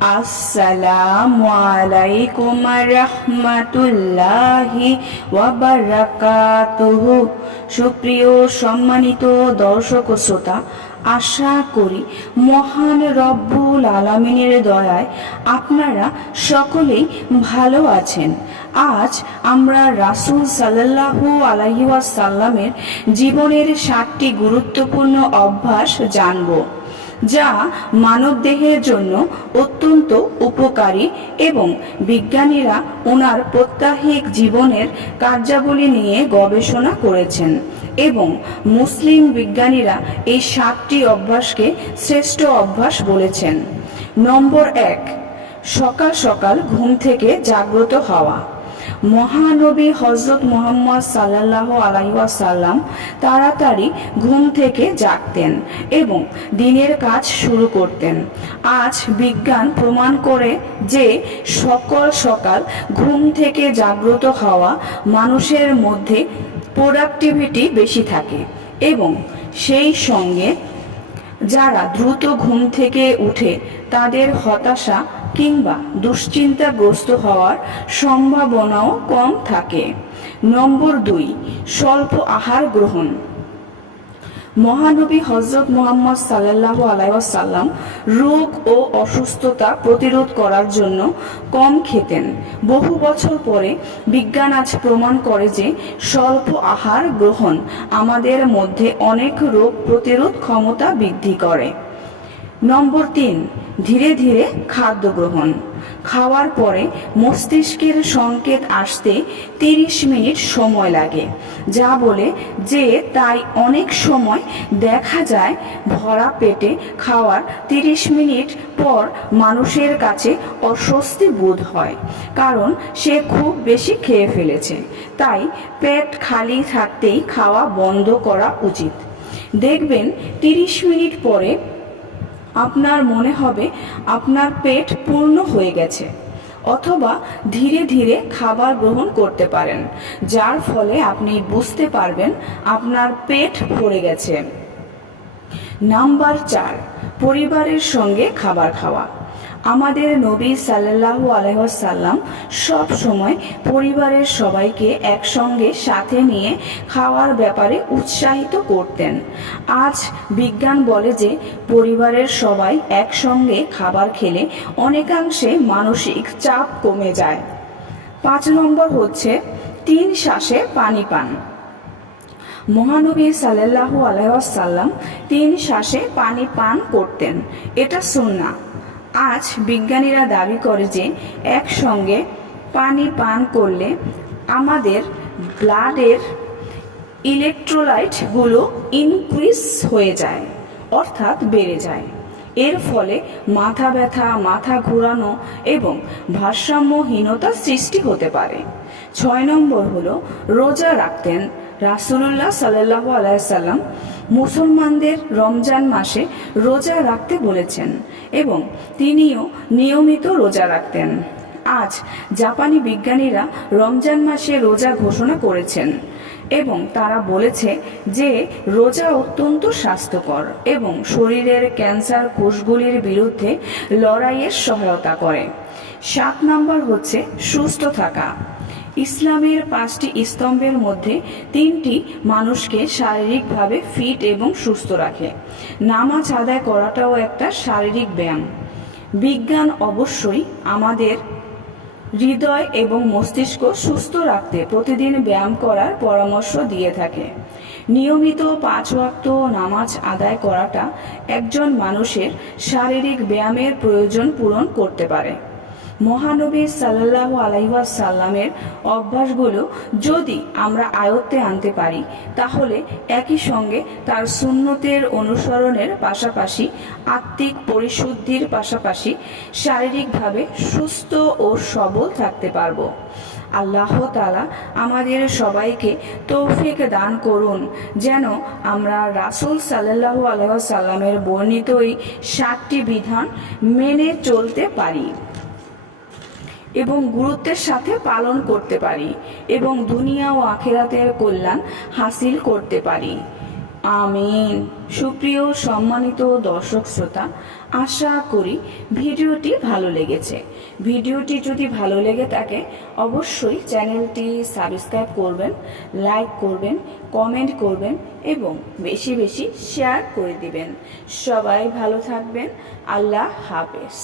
আসসালামু আলাইকুম রাহমাতুল্লাহি ওয়া বারাকাতুহু। সুপ্রিয় সম্মানিত দর্শক ও শ্রোতা, আশা করি মহান রব্বুল আলামিনের দয়ায় আপনারা সকলেই ভালো আছেন। আজ আমরা রাসূল সাল্লাল্লাহু আলাইহি ওয়াসাল্লামের জীবনের 7টি গুরুত্বপূর্ণ অভ্যাস জানব, যা মানবদেহের জন্য অত্যন্ত উপকারী এবং বিজ্ঞানীরা ওনার প্রাত্যহিক জীবনের কার্যাবলী নিয়ে গবেষণা করেছেন এবং মুসলিম বিজ্ঞানীরা এই 7টি অভ্যাসকে শ্রেষ্ঠ অভ্যাস বলেছেন। নম্বর 1, সকাল সকাল ঘুম থেকে জাগ্রত হওয়া। মহানবী হযরত মুহাম্মদ সাল্লাল্লাহু আলাইহি ওয়াসাল্লাম তাড়াতাড়ি ঘুম থেকে জাগতেন এবং দিনের কাজ শুরু করতেন। আজ বিজ্ঞান প্রমাণ করে যে সকাল সকাল ঘুম থেকে জাগ্রত হওয়া মানুষের মধ্যে প্রোডাক্টিভিটি বেশি থাকে এবং সেই সঙ্গে যারা দ্রুত ঘুম থেকে উঠে তাদের হতাশা কিংবা দুশ্চিন্তাগ্রস্ত হওয়ার সম্ভাবনাও কম থাকে। নম্বর 2, স্বল্প আহার গ্রহণ। মহানবী হযরত মুহাম্মদ সাল্লাল্লাহু আলাইহি ওয়াসাল্লাম রোগ ও অসুস্থতা প্রতিরোধ করার জন্য কম খেতেন। বহু বছর পরে বিজ্ঞান আজ প্রমাণ করে যে স্বল্প আহার গ্রহণ আমাদের মধ্যে অনেক রোগ প্রতিরোধ ক্ষমতা বৃদ্ধি করে। নম্বর 3, ধীরে ধীরে খাদ্য গ্রহণ। খাওয়ার পরে মস্তিষ্কের সংকেত আসতে 30 মিনিট সময় লাগে, যা বলে যে তাই অনেক সময় দেখা যায় ভরা পেটে খাওয়ার 30 মিনিট পর মানুষের কাছে অস্বস্তি বোধ হয়, কারণ সে খুব বেশি খেয়ে ফেলেছে। তাই পেট খালি থাকতেই খাওয়া বন্ধ করা উচিত। দেখবেন 30 মিনিট পরে আপনার মনে হবে আপনার পেট পূর্ণ হয়ে গেছে। অথবা ধীরে ধীরে খাবার গ্রহণ করতে পারেন, যার ফলে আপনি বুঝতে পারবেন আপনার পেট ভরে গেছে। নাম্বার 4, পরিবারের সঙ্গে খাবার খাওয়া। আমাদের নবী সাল্লাল্লাহু আলাইহি ওয়াসাল্লাম সব সময় পরিবারের সবাইকে একসঙ্গে সাথে নিয়ে খাওয়ার ব্যাপারে উৎসাহিত করতেন। আজ বিজ্ঞান বলে যে পরিবারের সবাই একসঙ্গে খাবার খেলে অনেকাংশে মানসিক চাপ কমে যায়। 5 নম্বর হচ্ছে 3 শ্বাসে পানি পান। মহানবী সাল্লাল্লাহু আলাইহি ওয়াসাল্লাম 3 শ্বাসে পানি পান করতেন। এটা সুন্নাহ। আজ বিজ্ঞানীরা দাবি করে যে একসঙ্গে পানি পান করলে আমাদের ব্লাডের ইলেকট্রোলাইটগুলো ইনক্রিজ হয়ে যায়, অর্থাৎ বেড়ে যায়। এর ফলে মাথা ব্যথা, মাথা ঘোরানো এবং ভারসাম্যহীনতা সৃষ্টি হতে পারে। 6 নম্বর হলো রোজা রাখতেন। রাসূলুল্লাহ সাল্লাল্লাহু আলাইহি সাল্লাম মুসলমানদের রমজান মাসে রোজা রাখতে বলেছেন এবং তিনিও নিয়মিত রোজা রাখতেন। আজ জাপানি বিজ্ঞানীরা রমজান মাসে রোজা ঘোষণা করেছেন এবং তারা বলেছে যে রোজা অত্যন্ত স্বাস্থ্যকর এবং শরীরের ক্যান্সার কোষগুলির বিরুদ্ধে লড়াইয়ের সহায়তা করে। 7 নম্বর হচ্ছে সুস্থ থাকা। ইসলামের 5টি স্তম্ভের মধ্যে 3টি মানুষকে শারীরিকভাবে ফিট এবং সুস্থ রাখে। নামাজ আদায় করাটাও একটা শারীরিক ব্যায়াম। বিজ্ঞান অবশ্যই আমাদের হৃদয় এবং মস্তিষ্ক সুস্থ রাখতে প্রতিদিন ব্যায়াম করার পরামর্শ দিয়ে থাকে। নিয়মিত 5 ওয়াক্ত নামাজ আদায় করাটা একজন মানুষের শারীরিক ব্যায়ামের প্রয়োজন পূরণ করতে পারে। মহানবী সাল্লাল্লাহু আলাইহি ওয়াসাল্লামের অভ্যাসগুলো যদি আমরা আয়ত্তে আনতে পারি, তাহলে একই সঙ্গে তার সুন্নতের অনুসরণের পাশাপাশি আত্মিক পরিশুদ্ধির পাশাপাশি শারীরিকভাবে সুস্থ ও সবল থাকতে পারবো। আল্লাহ তাআলা আমাদের সবাইকে তৌফিক দান করুন যেন আমরা রাসূল সাল্লাল্লাহু আলাইহি ওয়াসাল্লামের বর্ণিত এই 7টি বিধান মেনে চলতে পারি এবং গুরুত্বের সাথে পালন করতে পারি এবং দুনিয়া ও আখিরাতের কল্যাণ হাসিল করতে পারি। আমিন। সুপ্রিয় সম্মানিত দর্শক শ্রোতা, আশা করি ভিডিওটি ভালো লেগেছে। ভিডিওটি যদি ভালো লেগে থাকে অবশ্যই চ্যানেলটি সাবস্ক্রাইব করবেন, লাইক করবেন, কমেন্ট করবেন এবং বেশি বেশি শেয়ার করে দিবেন। সবাই ভালো থাকবেন। আল্লাহ হাফেজ।